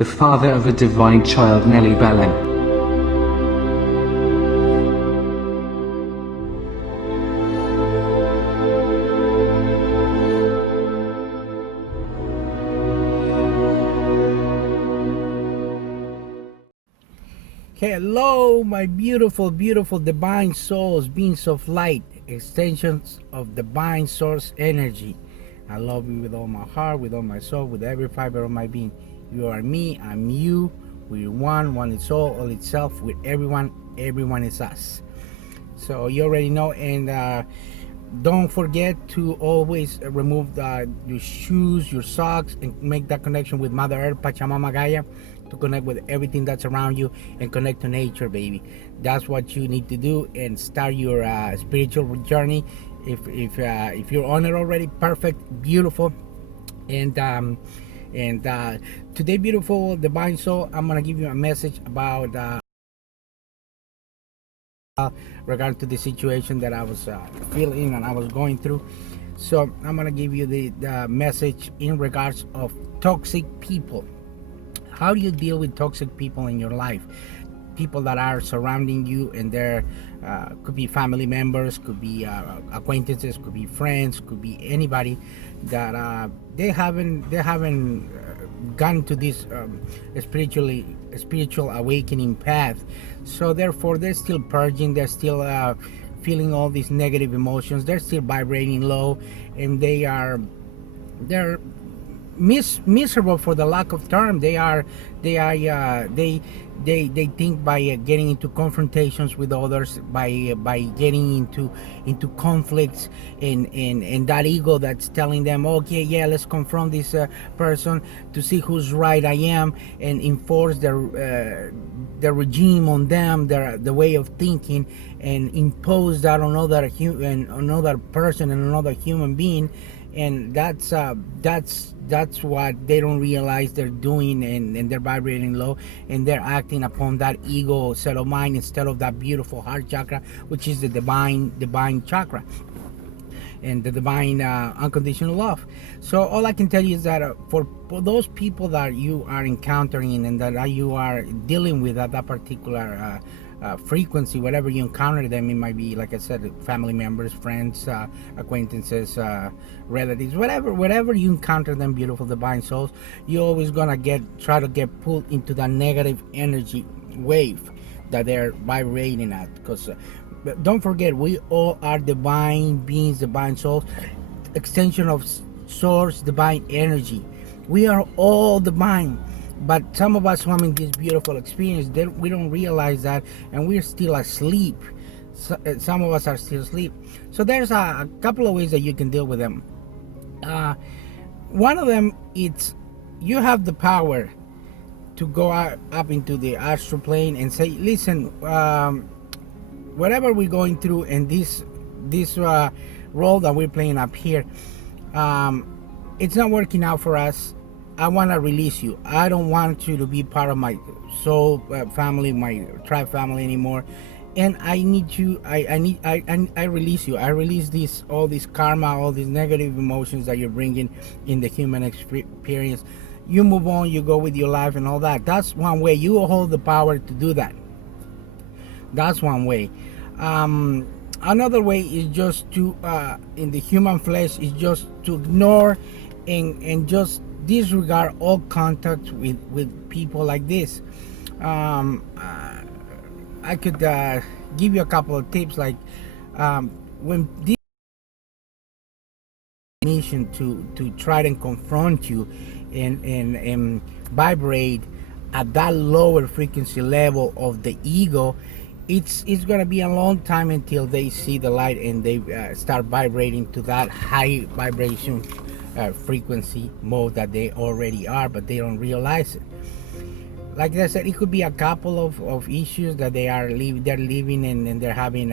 the father of a divine child, Nelly Belen. Hello, my beautiful, beautiful divine souls, beings of light, extensions of divine source energy. I love you with all my heart, with all my soul, with every fiber of my being. You are me, I'm you. We're one, one is all itself. With everyone, everyone is us. So you already know, and don't forget to always remove your shoes, your socks, and make that connection with Mother Earth, Pachamama Gaia, to connect with everything that's around you and connect to nature, baby. That's what you need to do and start your spiritual journey. If you're on it already, perfect, beautiful. And today, beautiful divine soul, I'm gonna give you a message about regarding to the situation that I was feeling and I was going through. So I'm gonna give you the message in regards of toxic people. How do you deal with toxic people in your life? People that are surrounding you, and they're could be family members, could be acquaintances, could be friends, could be anybody that they haven't gone to this spiritual awakening path. So therefore, they're still purging. They're still feeling all these negative emotions. They're still vibrating low, and they're miserable for the lack of term. They think by getting into confrontations with others, by getting into conflicts, and that ego that's telling them, okay, yeah, let's confront this person to see who's right I am, and enforce their regime on them, the way of thinking, and impose that on another person and another human being. And that's what they don't realize they're doing, and they're vibrating low, and they're acting upon that ego set of mind instead of that beautiful heart chakra, which is the divine chakra, and the divine unconditional love. So all I can tell you is that for those people that you are encountering and that you are dealing with at that particular frequency, whatever you encounter them, it might be, like I said, family members, friends, acquaintances, relatives, whatever you encounter them, beautiful divine souls, you're always gonna try to get pulled into that negative energy wave that they're vibrating at. Because don't forget, we all are divine beings, divine souls, extension of source, divine energy. We are all divine. But some of us who having this beautiful experience, we don't realize that, and we're still asleep. Some of us are still asleep. So there's a couple of ways that you can deal with them. One of them, it's you have the power to go up into the astral plane and say, listen, whatever we're going through, and this role that we're playing up here, it's not working out for us. I want to release you. I don't want you to be part of my soul family, my tribe family anymore. And I need you. I release you. I release all this karma, all these negative emotions that you're bringing in the human experience. You move on. You go with your life and all that. That's one way. You hold the power to do that. That's one way. Another way is just to, in the human flesh, is just to ignore and just disregard all contact with people like this. I could give you a couple of tips, like when this mission to try and confront you and vibrate at that lower frequency level of the ego, it's gonna be a long time until they see the light and they start vibrating to that high vibration frequency mode that they already are, but they don't realize it. Like I said, it could be a couple of issues that they're living and they're having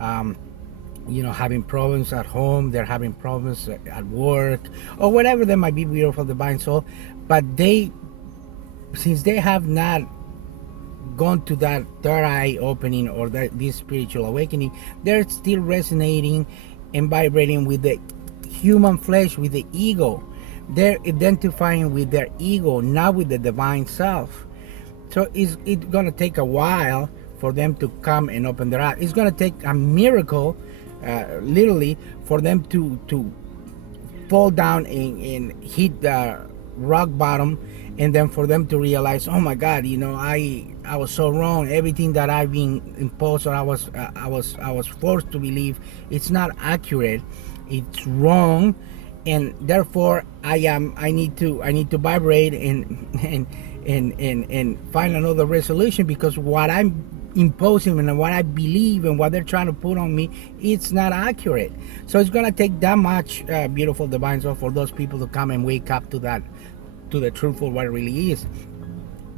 having problems at home, they're having problems at work, or whatever they might be, beautiful divine soul. But since they have not gone to that third eye opening or this spiritual awakening, they're still resonating and vibrating with the human flesh, with the ego. they're identifying with their ego, not with the divine self. So it's gonna take a while for them to come and open their eyes. It's gonna take a miracle, literally, for them to fall down and hit the rock bottom, and then for them to realize, oh my God, I was so wrong. Everything that I've been imposed, or I was forced to believe, it's not accurate. It's wrong, and therefore I need to vibrate and find another resolution, because what I'm imposing and what I believe and what they're trying to put on me, it's not accurate. So it's gonna take that much beautiful divine soul for those people to come and wake up to that, to the truth of what it really is.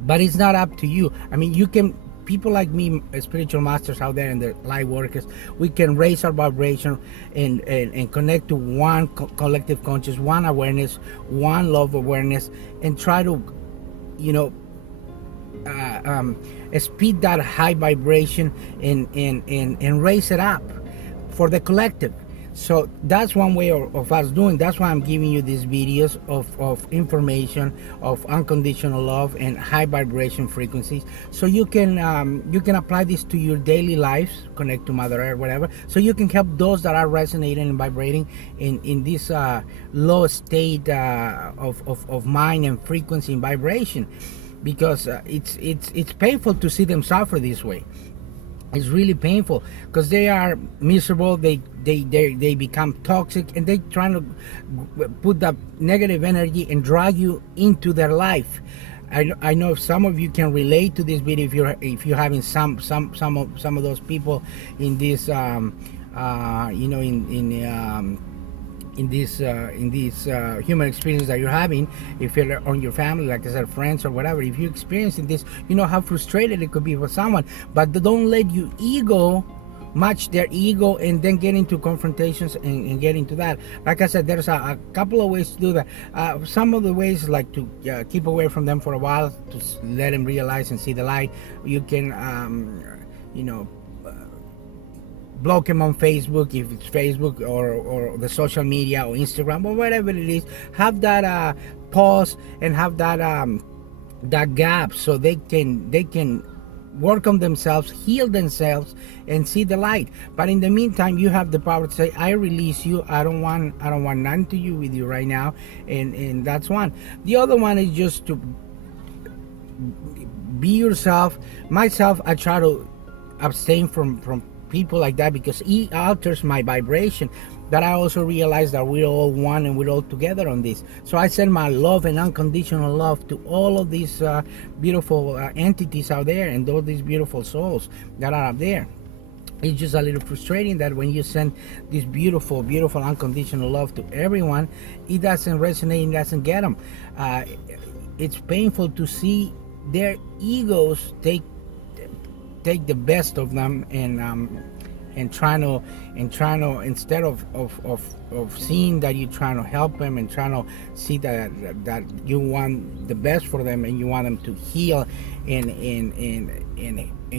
But it's not up to you. I mean, you can, people like me, spiritual masters out there and the light workers, we can raise our vibration and connect to one collective conscious, one awareness, one love awareness, and try to, speed that high vibration and raise it up for the collective. So that's one way of us doing. That's why I'm giving you these videos of information of unconditional love and high vibration frequencies, so you can apply this to your daily lives, connect to Mother Earth, whatever, so you can help those that are resonating and vibrating in this low state of mind and frequency and vibration, because it's painful to see them suffer this way. It's really painful because they are miserable. They become toxic, and they trying to put that negative energy and drag you into their life. I know if some of you can relate to this video, if you're having some of those people in this in these human experiences that you're having, if you're on your family, like I said, friends or whatever, if you're experiencing this, you know how frustrated it could be for someone. But don't let your ego match their ego and then get into confrontations and get into that. Like I said, there's a couple of ways to do that. Some of the ways, like to keep away from them for a while, to let them realize and see the light. You can block them on Facebook, if it's Facebook, or the social media, or Instagram, or whatever it is. Have that pause and have that gap, so they can work on themselves, heal themselves, and see the light. But in the meantime, you have the power to say, I release you. I don't want nothing to do with you right now. And that's one. The other one is just to be yourself. Myself, I try to abstain from people like that, because it alters my vibration. But I also realize that we're all one and we're all together on this. So I send my love and unconditional love to all of these beautiful entities out there, and all these beautiful souls that are out there. It's just a little frustrating that when you send this beautiful unconditional love to everyone, it doesn't resonate, it doesn't get them. It's painful to see their egos take the best of them, and trying to instead of seeing that you're trying to help them, and trying to see that you want the best for them, and you want them to heal, and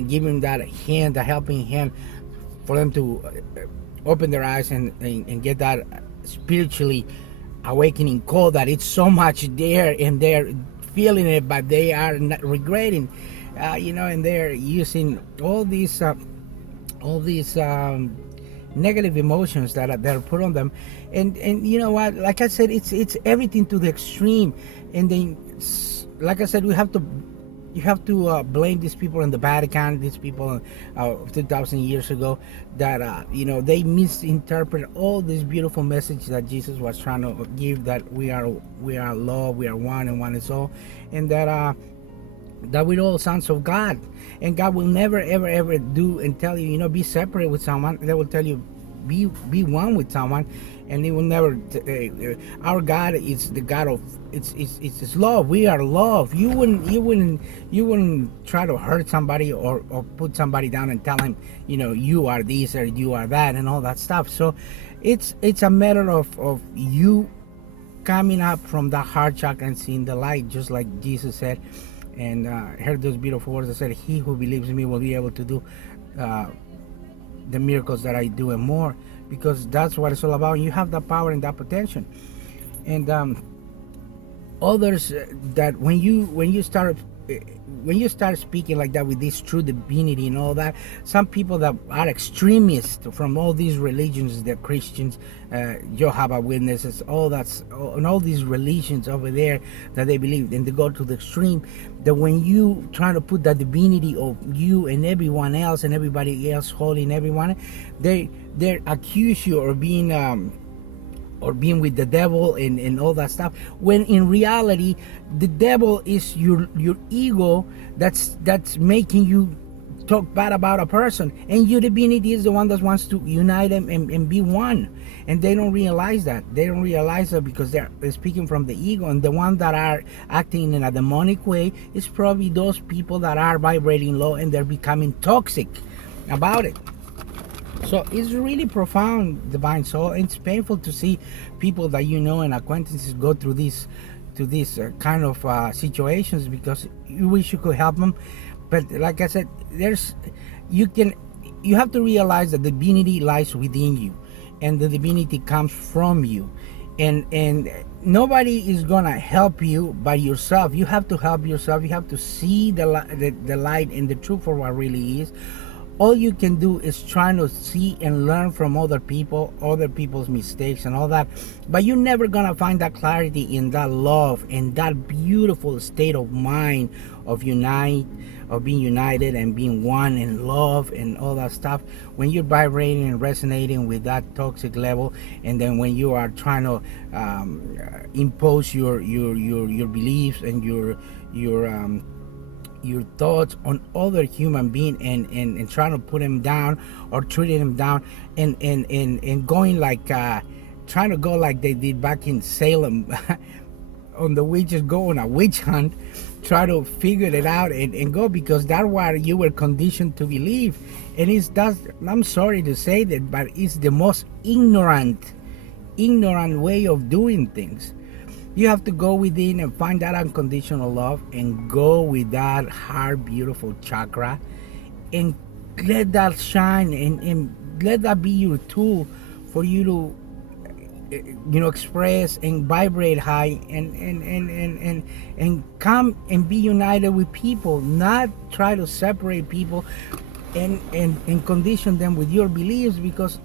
give them that hand, the helping hand, for them to open their eyes and get that spiritually awakening call, that it's so much there and they're feeling it, but they are not regretting, and they're using all these negative emotions that are put on them, and you know what? Like I said, it's everything to the extreme, and then, like I said, you have to blame these people in the Vatican, these people 2,000 years ago, that they misinterpret all this beautiful message that Jesus was trying to give, that we are love, we are one, and one is all, and that we're all sons of God, and God will never ever do and tell you, be separate with someone. They will tell you, be one with someone, and He will never. Our God is the God of it's love. We are love. You wouldn't try to hurt somebody or put somebody down and tell him, you are this or you are that and all that stuff. So it's a matter of you coming up from the heart chakra and seeing the light, just like Jesus said. And heard those beautiful words that said, he who believes in me will be able to do the miracles that I do and more, because that's what it's all about. You have that power and that potential. And others that when you start speaking like that with this true divinity and all that, some people that are extremists from all these religions, the Christians, Jehovah's Witnesses, and all these religions over there that they believe, and they go to the extreme, that when you try to put the divinity of you and everyone else and everybody else holding everyone, they accuse you of being with the devil and all that stuff, when in reality the devil is your ego that's making you talk bad about a person, and your divinity is the one that wants to unite them and be one. And they don't realize that because they're speaking from the ego, and the ones that are acting in a demonic way is probably those people that are vibrating low and they're becoming toxic about it. So it's really profound, divine soul. It's painful to see people that you know and acquaintances go through these kind of situations, because you wish you could help them. But like I said, you have to realize that the divinity lies within you, and the divinity comes from you, and nobody is gonna help you by yourself. You have to help yourself. You have to see the light and the truth for what really is. All you can do is try to see and learn from other people's mistakes and all that, but you're never gonna find that clarity in that love and that beautiful state of mind of being united and being one in love and all that stuff, when you're vibrating and resonating with that toxic level. And then when you are trying to impose your beliefs and your thoughts on other human being and trying to put him down or treating him down, and going like trying to go like they did back in Salem on the witches, go on a witch hunt, try to figure it out and go, because that's what you were conditioned to believe. And I'm sorry to say that, but it's the most ignorant way of doing things. You have to go within and find that unconditional love, and go with that heart, beautiful chakra, and let that shine, and let that be your tool for you to express and vibrate high, and come and be united with people, not try to separate people and condition them with your beliefs, because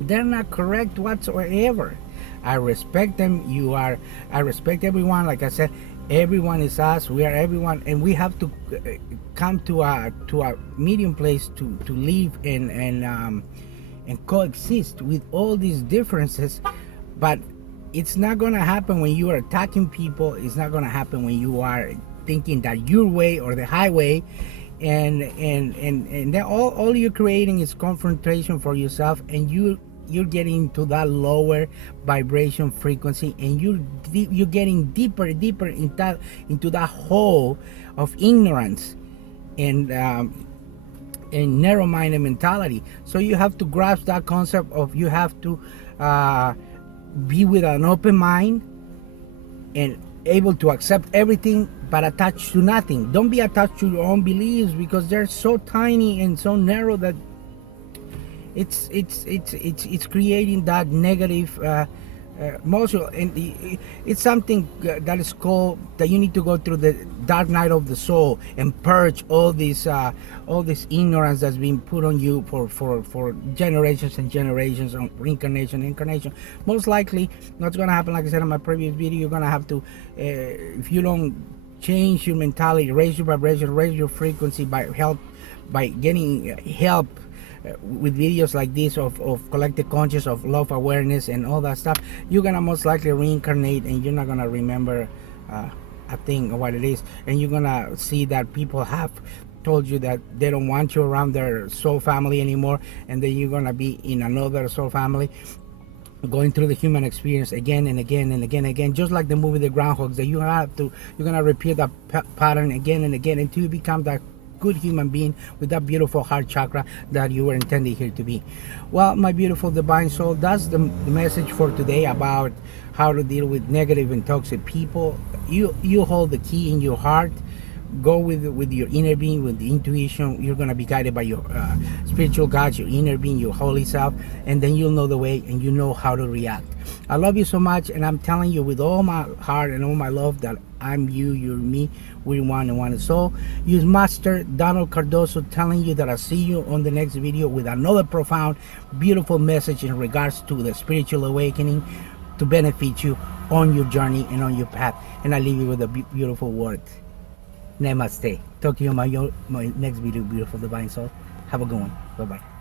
they're not correct whatsoever. I respect them. I respect everyone. Like I said, everyone is us. We are everyone, and we have to come to a medium place to live and coexist with all these differences. But it's not gonna happen when you are attacking people. It's not gonna happen when you are thinking that your way or the highway, and then all you're creating is confrontation for yourself, and you're getting to that lower vibration frequency, and you're getting deeper into that hole of ignorance and narrow-minded mentality. So you have to grasp that concept of, you have to be with an open mind and able to accept everything, but attached to nothing. Don't be attached to your own beliefs, because they're so tiny and so narrow that it's creating that negative motion, and it's something that is called that you need to go through the dark night of the soul and purge all this ignorance that's been put on you for generations and generations on incarnation. Most likely what's going to happen, like I said in my previous video, you're going to have to if you don't change your mentality, raise your vibration, raise your frequency by getting help with videos like this of collective conscious, of love awareness and all that stuff, you're gonna most likely reincarnate, and you're not gonna remember a thing of what it is. And you're gonna see that people have told you that they don't want you around their soul family anymore, and then you're gonna be in another soul family, going through the human experience again and again, just like the movie The Groundhogs, that you're gonna repeat that pattern again and again until you become that good human being with that beautiful heart chakra that you were intended here to be. Well, my beautiful divine soul, that's the message for today about how to deal with negative and toxic people. You hold the key in your heart, go with your inner being, with the intuition. You're gonna be guided by your spiritual guides, your inner being, your holy self, and then you'll know the way and you know how to react. I love you so much, and I'm telling you with all my heart and all my love that I'm you, you're me, we're one and one. So, use Master Donald Cardoso telling you that I'll see you on the next video with another profound, beautiful message in regards to the spiritual awakening to benefit you on your journey and on your path. And I leave you with a beautiful word. Namaste. Talk to you on my next video, beautiful divine soul. Have a good one. Bye-bye.